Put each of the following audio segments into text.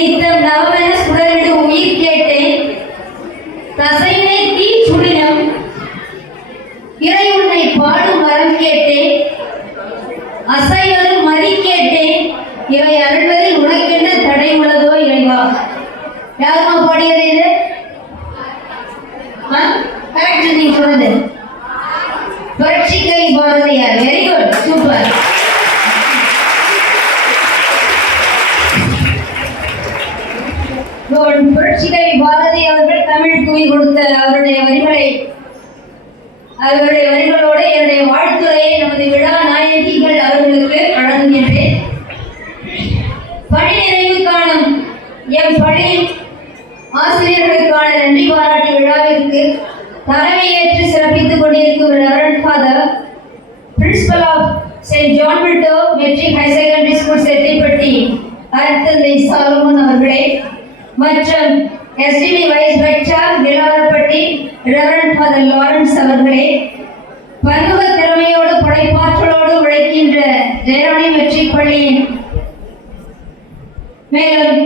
நித்தம் நவமென சுடரிடு உயிர் கேட்டேன். தசைனை தீ சுடினம். இறை உன்னை பாடும் மரம் கேட்டேன். அசைவது மதி கேட்டேன். இவை அருள்வதில் உனக்கென்ன தடை உள்ளதோ இறைவா? யாருமா பாடியது இது? கரெக்ட் நீங்க சொன்னது புரட்சிக்கை Bharathiyar very good super Bharathi அவர்கள் தமிழ் தூவி கொடுத்த அவருடைய வரிகளை அவருடைய வரிகளோடு என்னுடைய வாழ்த்துறையை நமது விழா நாயகிகள் அவர்களுக்கு வழங்குகின்றேன். பணி நிறைவு காணும் எம் பணி ஆசிரியர்களுக்கான நன்றி பாராட்டு விழாவிற்கு தலைமையேற்று சிறப்பித்துக் கொண்டிருக்கும் reverend father principal of saint John பில்டோ matric high secondary school Chettipatti அர்த்தந்தை Solomon அவர்களே மற்றும் SDB vice rector Vilavarapatti reverend father Lawrence அவர்களே பன்முக திறமையோடு படைப்பாற்றலோடு உழைக்கின்ற ஜெயராணி மெட்ரிக் பள்ளியின் மேலும்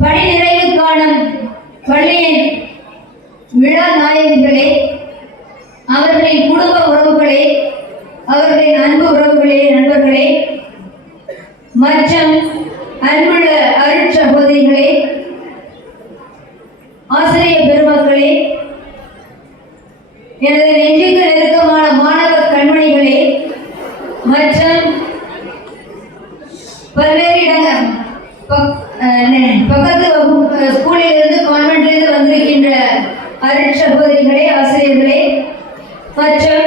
பணி நிறைவு காணும் பள்ளியின் விழா நாயகிகளே அவர்களின் குடும்ப உறவுகளே அவர்களின் அன்பு உறவுகளே நண்பர்களே மற்றும் அன்புள்ள அருட் சகோதரிகளே ஆசிரிய பெருமக்களே எனது நெஞ்சுக்கு நெருக்கமான மாணவ கண்மணிகளே மற்றும் பல்வேறு இடங்கள் பக்- பக்கத்து ஸ்கூலிலிருந்து கான்வென்ட்லிருந்து ஸ்கூலில் இருந்து வந்திருக்கின்ற அருட் சகோதரிகளே ஆசிரியர்களே மற்றும்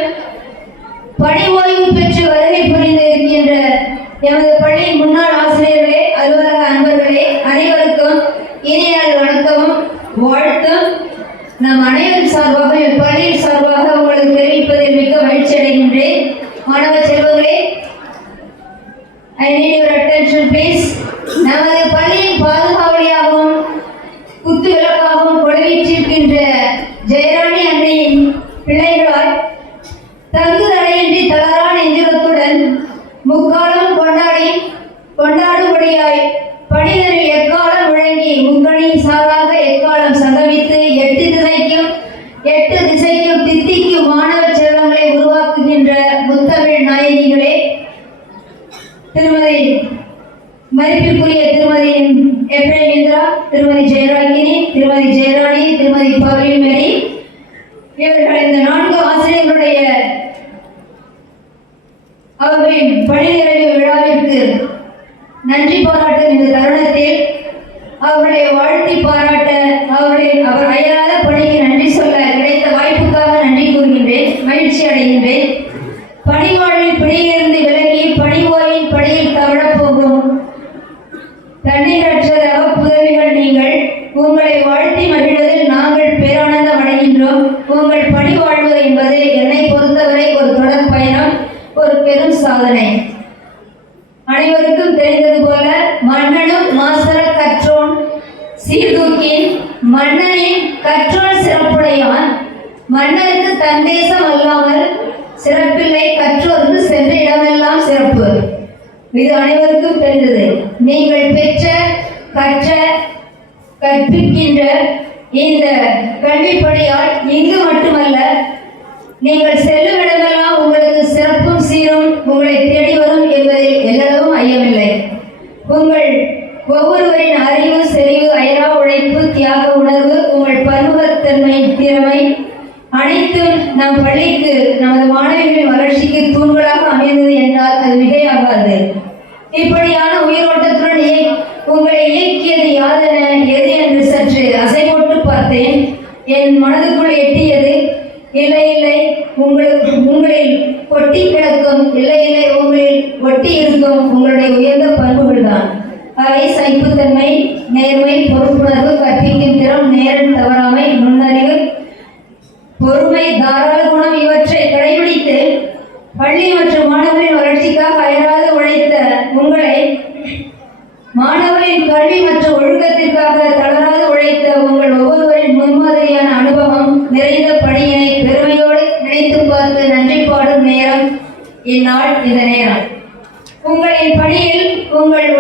பணி ஓய்வு பெற்று வருகை புரிந்து இருக்கின்ற எமது பள்ளி முன்னாள் ஆசிரியர்களே அலுவலக அன்பர்களே அனைவருக்கும் இனிய வணக்கமும். வாழ் நம் அனைவரும் சார்பாக என் பள்ளியின் சார்பாக உங்களுக்கு தெரிவிப்பதில் மிக்க மகிழ்ச்சி அடைகின்றேன். மாணவ செல்வங்களே I need your attention please நமது பள்ளியின் பாதுகாவலியாகவும் குத்து விளக்காகவும் கொடைவீற்றிருக்கின்ற ஜெயராணி அன்னையின் பிள்ளைகளால் தங்கு தடையின்றி தளரா நெஞ்சுகத்துடன் முக்காலம் கொண்டாடி கொண்டாடுபடியாய் பணிதனில் இறங்கி முழங்கி முக்கணி சாராக எக்காலம் சங்கமித்து எட்டு திசைக்கும் எட்டு திசைக்கும் தித்திக்கும் மாணவ செல்வங்களை உருவாக்குகின்ற முத்தமிழ் நாயகிகளே திருமதி மதிப்பிற்குரிய திருமதி எப்ரேம் இந்திரா திருமதி ஜெயராகினி திருமதி ஜெயராணி திருமதி பவரிமேரி இவர்கள் இந்த நான்கு ஆசிரியர்களுடைய அவர்களின் பணி நிறைவு விழாவிற்கு நன்றி பாராட்டும் இந்த தருணத்தில் அவருடைய வாழ்த்தி பாராட்ட அவருடைய அவர் அயராத பணிக்கு நன்றி சொல்ல கிடைத்த வாய்ப்புக்காக நன்றி கூறுகின்றேன் மகிழ்ச்சி அடைகின்றேன். பணிவாழ்வில் பிடியிலிருந்து விலகி பணி பணியில் படியில் போகும். தண்ணீரற்ற ரவ புதவிகள் நீங்கள் உங்களை வாழ்த்தி மகிழ்வதில் நாங்கள் பேரானந்தம் அடைகின்றோம். உங்கள் பணி வாழ்வு என்பது என்னை பொறுத்தவரை ஒரு தொடர் பயணம் ஒரு பெரும் சாதனை. இது அனைவருக்கும் தெரிந்தது. நீங்கள் பெற்ற கற்ற கற்பிக்கின்ற இந்த கல்விப்படியால் இங்கு மட்டுமல்ல நீங்கள் செல்லும் இடமெல்லாம் உங்களுக்கு சிறப்பும் சீரும் உங்களை தேடி வரும் என்பதில் எல்லளவும் ஐயமில்லை. உங்கள் ஒவ்வொருவரின் அறிவு செறிவு அயரா உழைப்பு தியாக உணர்வு உங்கள் பன்முகத்தன்மை திறமை அனைத்தும் நம் பள்ளிக்கு நமது மாணவிகளின் வளர்ச்சிக்கு தூண்களாக அமைந்தது என்றால் அது மிகையாகாது இப்படியான உயிரோட்டத்துடன்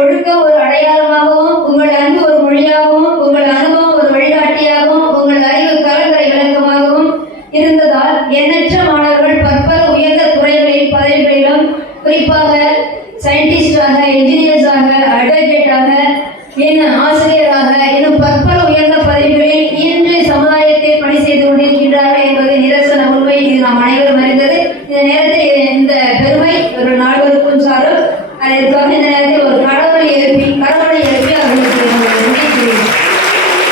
ஒழுக்க ஒரு அடையாளமாகவும் உங்கள் அன்பு ஒரு மொழியாகவும் உங்கள் அனுபவம் ஒரு வழிகாட்டியாகவும் உங்கள் அறிவு கலங்கரை விளக்கமாகவும் இருந்ததால் எண்ணற்ற மாணவர்கள் பற்பல உயர்ந்த துறைகளில் பதவிகளிலும் குறிப்பாக சயின்டிஸ்டாக என்ஜினியர்ஸாக அட்வொகேட்டாக இன்னும் ஆசிரியராக இன்னும் பற்பல உயர்ந்த பதவிகளில் இன்று சமுதாயத்தில் பணி செய்து கொண்டிருக்கின்றார்கள் என்பது நிதர்சன உண்மை இது நாம் அனைவரும் அறிந்தது இந்த நேரத்தில் இந்த பெருமை ஒரு நால்வருக்கும் சாரும் அதற்காக இந்த நேரத்தில் ஒரு கடவுளை எழுப்பி கடவுளை எழுப்பி அவர்களுக்கு என்னுடைய நன்றியை தெரிவிக்கிறேன்.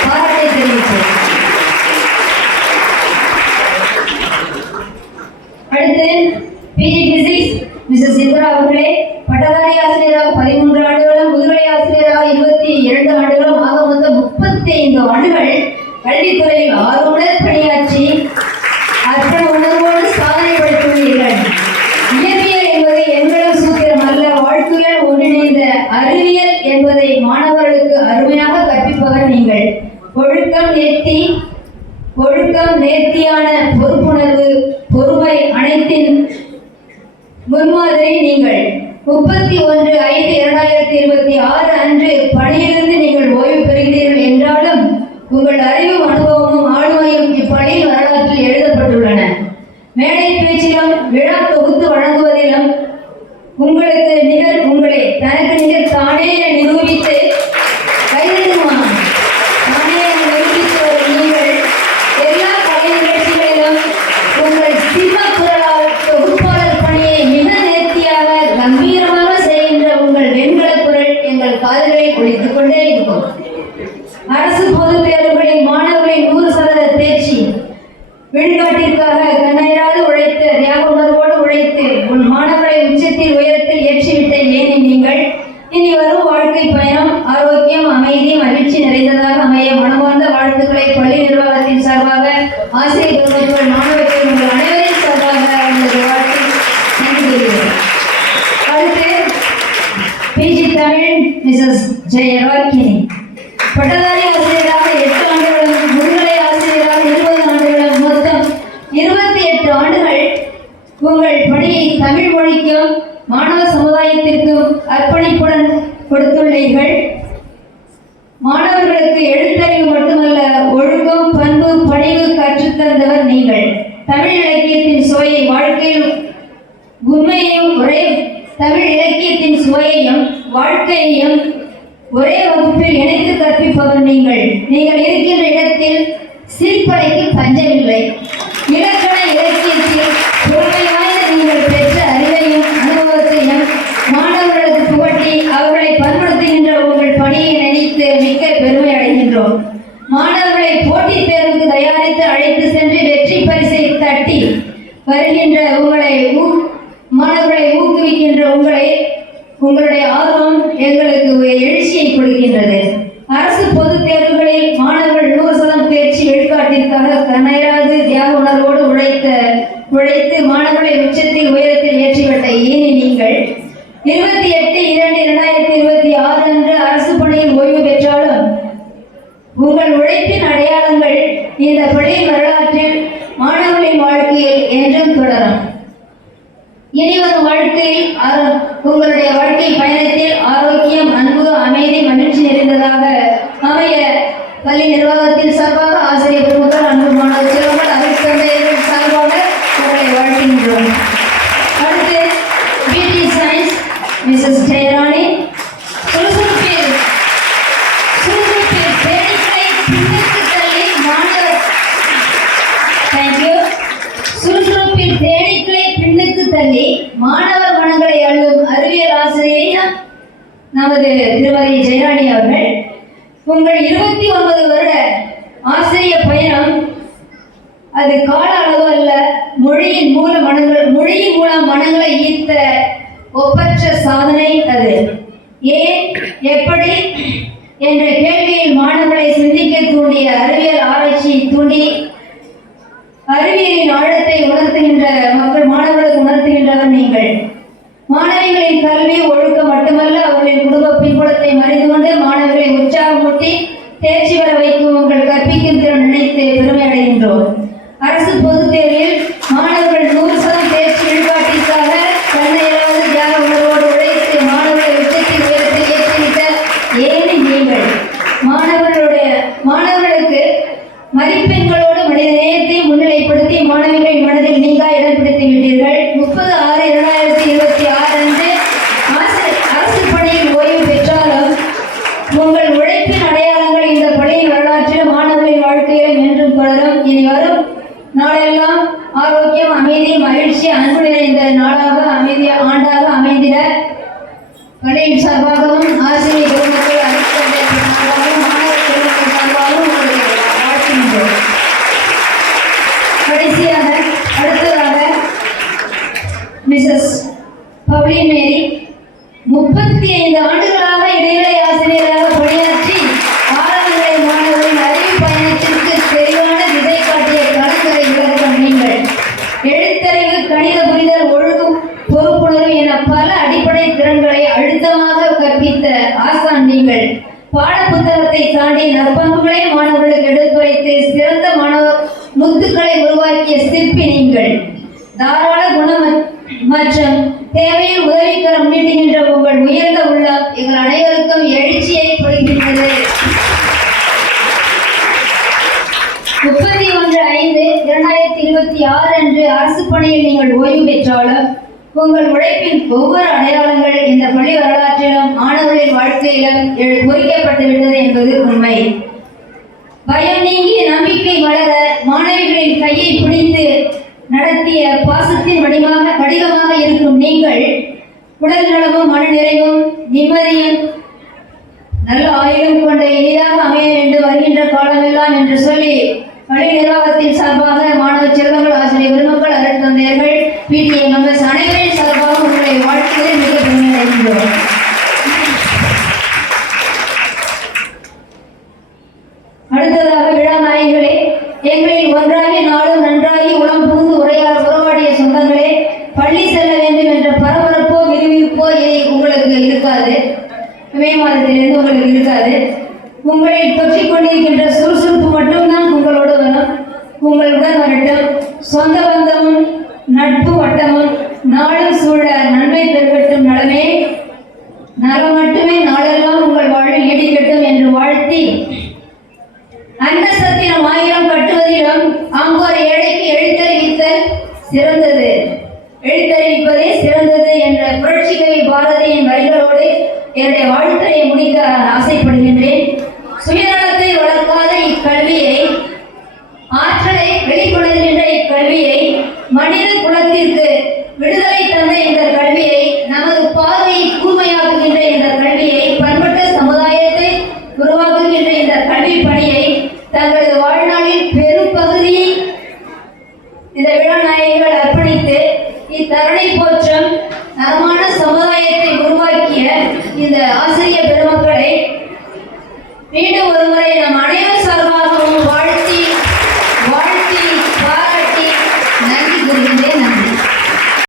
பாராட்டை தெரிவிக்கிறேன் அடுத்து பிஜி பிசிக்ஸ் மிஸ்ஸஸ் இந்திரா அவர்களே பட்டதாரி ஆசிரியராக பதிமூன்று ஆண்டுகளும் முதுகலை ஆசிரியராக இருபத்தி இரண்டு ஆண்டுகளும் ஆக மொத்தம் முப்பத்தி ஐந்து ஆண்டுகள் கல்வித்துறையில் ஆர்வமுடன் பணியாற்றி அர்ப்பண உணர்வோடு சாதனை படைத்துள்ளீர்கள். இயற்பியல் என்பது எங்களும் சூத்திரம் அல்ல வாழ்க்கையில் ஒன்றிணைந்த அறிவியல் என்பதை மாணவர்களுக்கு அருமையாக கற்பிப்பவர் நீங்கள். ஒழுக்கம் நேர்த்தி ஒழுக்கம் நேர்த்தியான பொறுப்புணர்வு பொறுமை அனைத்தின் முன்மாதிரி நீங்கள். முப்பத்தி ஒன்று ஐந்து இரண்டாயிரத்தி இருபத்தி ஆறு அன்று பணியிலிருந்து நீங்கள் ஓய்வு பெறுகிறீர்கள் என்றாலும் உங்கள் அறிவு அனுபவம் ஆளுமையும் இப்பணியின் வரலாற்றில் எழுதப்பட்டுள்ளன மேடை பேச்சிலும் விழா தொகுத்து வழங்குவதிலும் உங்களுக்கு நிகர் உங்களை தனக்கு நிகர் தானே நிரூபித்து கைதட்டுமா தானே நிரூபித்து வரும் நீங்கள் எல்லா கலை நிகழ்ச்சிகளிலும் உங்கள் சிம்ம குரலால் தொகுப்பாளர் பணியை மிக நேர்த்தியாக கம்பீரமாக செய்கின்ற உங்கள் வெண்கல குரல் எங்கள் காதுகளை ஒழித்துக் கொண்டே இருக்கும் அரசு பொதுத் தேர்வுகளில் மாணவர்களின் நூறு சதவீத தேர்ச்சி விழுக்காட்டிற்காக கண்ணீராது உழைத்து தியாக உணர்வோடு உழைத்து உன் மாணவர்களை உச்சத்தில் உயரத்தில் ஏற்றிவிட்ட ஏனி நீங்கள் இனி வரும் வாழ்க்கை பயணம் ஆரோக்கியம் அமைதி மகிழ்ச்சி நிறைந்ததாக அமைய மனமார்ந்த வாழ்த்துக்களை பள்ளி நிர்வாகத்தின் ஆசிரியர் மாணவர்கள் உங்கள் அனைவரின் சார்பாக உங்களது வாழ்க்கை அடுத்து பிஜி தமிழ் மிஸ்ஸஸ் பட்டதாரி ஆசிரியராக எட்டு ஆண்டுகளும் முதுகலை ஆசிரியராக இருபது ஆண்டுகளும் மொத்தம் இருபத்தி எட்டு ஆண்டுகள் உங்கள் பணியை தமிழ் மொழிக்கும் மாணவ சமுதாயத்திற்கும் அர்ப்பணிப்புடன் கொடுத்துள்ளீர்கள். மாணவர்களுக்கு எழுத்தறிவு மட்டுமல்ல ஒழுக்கம் பண்பு பணிவு கற்றுத்தந்தவர் நீங்கள் தமிழ் இலக்கியத்தின் சுவையை வாழ்க்கையில் உண்மையையும் ஒரே தமிழ் இலக்கியத்தின் சுவையையும் வாழ்க்கையையும் ஒரே உணர்வோடு உழைத்த உழைத்து மாணவர்களை உச்சத்தில் உயரத்தில் ஏற்றிவிட்ட ஏனி நீங்கள் இருபத்தி எட்டு இரண்டு இரண்டாயிரத்தி இருபத்தி ஆறு அன்று அரசு பணியில் ஓய்வு பெற்றாலும் உங்கள் உழைப்பின் அடையாளங்கள் இந்த பணி வரலாற்றில் மாணவர்களின் வாழ்க்கையில் என்றும் தொடரும். இனி வரும் வாழ்க்கையில் உங்களுடைய வாழ்க்கை பயணத்தில் ஆரோக்கியம் அன்பு அமைதி மகிழ்ச்சி நிறைந்ததாக அமைய பள்ளி நிர்வாகத்தின் சார்பாக ஆசிரியர் அறிவியல் நமது திருமதி ஜெயராணி அவர்கள். உங்கள் இருபத்தி ஒன்பது வருட ஆசிரிய பயணம் அது கால அளவு அல்ல மொழியின் மூல மனங்கள் மொழியின் மூலம் மனங்களை ஈர்த்த ஒப்பற்ற சாதனை அது. ஏன்? எப்படி? என்ற கேள்வியில் மாணவர்களை சிந்திக்க தூண்டிய அறிவியல் ஆராய்ச்சி தூண்டி அறிவியலின் ஆழத்தை உணர்த்துகின்ற மக்கள் மாணவர்களுக்கு உணர்த்துகின்றவர் நீங்கள் மாணவிகளின் கல்வி ஒழுக்கம் மட்டுமல்ல அவர்களின் குடும்ப பின்புலத்தை மறைந்து கொண்டு மாணவர்களை உற்சாகமூட்டி தேர்ச்சி வர வைக்கும் உங்கள் கற்பிக்கும் திறன் நினைத்து பெருமை அடைகின்றோம் அரசு பொதுத் தேர்வில் பள்ளியின் சார்பாகவும் ஆசிரியர் பெருமக்கள் அனைத்து சார்பாகவும் மாணவ பெருமக்கள் சார்பாகவும் உங்களுக்கு வாழ்த்துகின்றோம் கடைசியாக அடுத்ததாக மிஸ்ஸஸ் பவுலின் மேரி முப்பத்தி ஐந்து ஆண்டுகளாக இடைநிலை ஆசிரியராக பணியாற்றி ஆறாம் நிலை மாணவர்களின் அறிவு பயணத்திற்கு தெளிவான திசை காட்டிய கலங்கரை விளக்கம் நீங்கள். எழுத்தறிவு கணித புரிதல் ஒழு கற்பித்த ஆசான் நீங்கள். பாடப்புத்தகத்தை தாண்டி நற்பண்புகளை மாணவர்களுக்கு எடுத்துரைத்து சிறந்த மாணவ முத்துக்களை உருவாக்கிய சிற்பி நீங்கள். தாராள குணம் மற்றும் தேவையில் உதவிக்கரம் நீட்டுகின்ற உங்கள் உயர்ந்த உள்ளம் எங்கள் அனைவருக்கும் எழுச்சியை கொடுக்கின்றது முப்பத்தி ஒன்று ஐந்து இரண்டாயிரத்தி இருபத்தி ஆறு அன்று அரசு பணியில் நீங்கள் ஓய்வு பெற்றாலும் உங்கள் உழைப்பின் ஒவ்வொரு அடையாளங்கள் இந்த பள்ளி வரலாற்றிலும் மாணவர்களின் வாழ்க்கையிலும் எழு- பொறிக்கப்பட்டு விட்டது என்பது உண்மை. பயம் நீங்கி நம்பிக்கை வளர மாணவிகளின் கையை பிடித்து நடத்திய பாசத்தின் வடிவமாக வடிவமாக இருக்கும் நீங்கள் உடல் நலமும் மன நிறைவும் நிம்மதியும் நல்ல ஆயுளும் கொண்ட இனிதாக அமைய வேண்டும் வருகின்ற காலமெல்லாம் என்று சொல்லி பள்ளி நிர்வாகத்தின் சார்பாக மாணவ செல்வங்கள் ஆசிரியர் பெருமக்கள் அருட்தந்தையர்கள் பிடிஏ மெம்பர்ஸ் அனைவரின் சார்பாக உங்களுடைய வாழ்க்கையை மிக பெருமையடைகின்றோம் அடுத்ததாக விழா நாயகர்களே எங்களில் ஒன்றாகி நாளும் நன்றாகி உளம் புகுந்து உரையால் உறவாடிய சொந்தங்களே பள்ளி செல்ல வேண்டும் என்ற பரபரப்போ விறுவிறுப்போ இதை உங்களுக்கு இருக்காது. மே மாதத்திலிருந்து உங்களுக்கு இருக்காது. உங்களை தொற்றிக் கொண்டிருக்கின்ற சுறுசுறுப்பு மட்டும்தான் உங்களோடு வரும். உங்களுடன் வரட்டும். சொந்த பந்தமும் நட்பு வட்டமும் நாளும் சூழ நன்மை பெருகட்டும் நலமே. நலம் மட்டுமே நாளெல்லாம் உங்கள் வாழ்வில் நீடிக்கட்டும் என்று வாழ்த்தி. அன்னசத்திரம் ஆயிரம்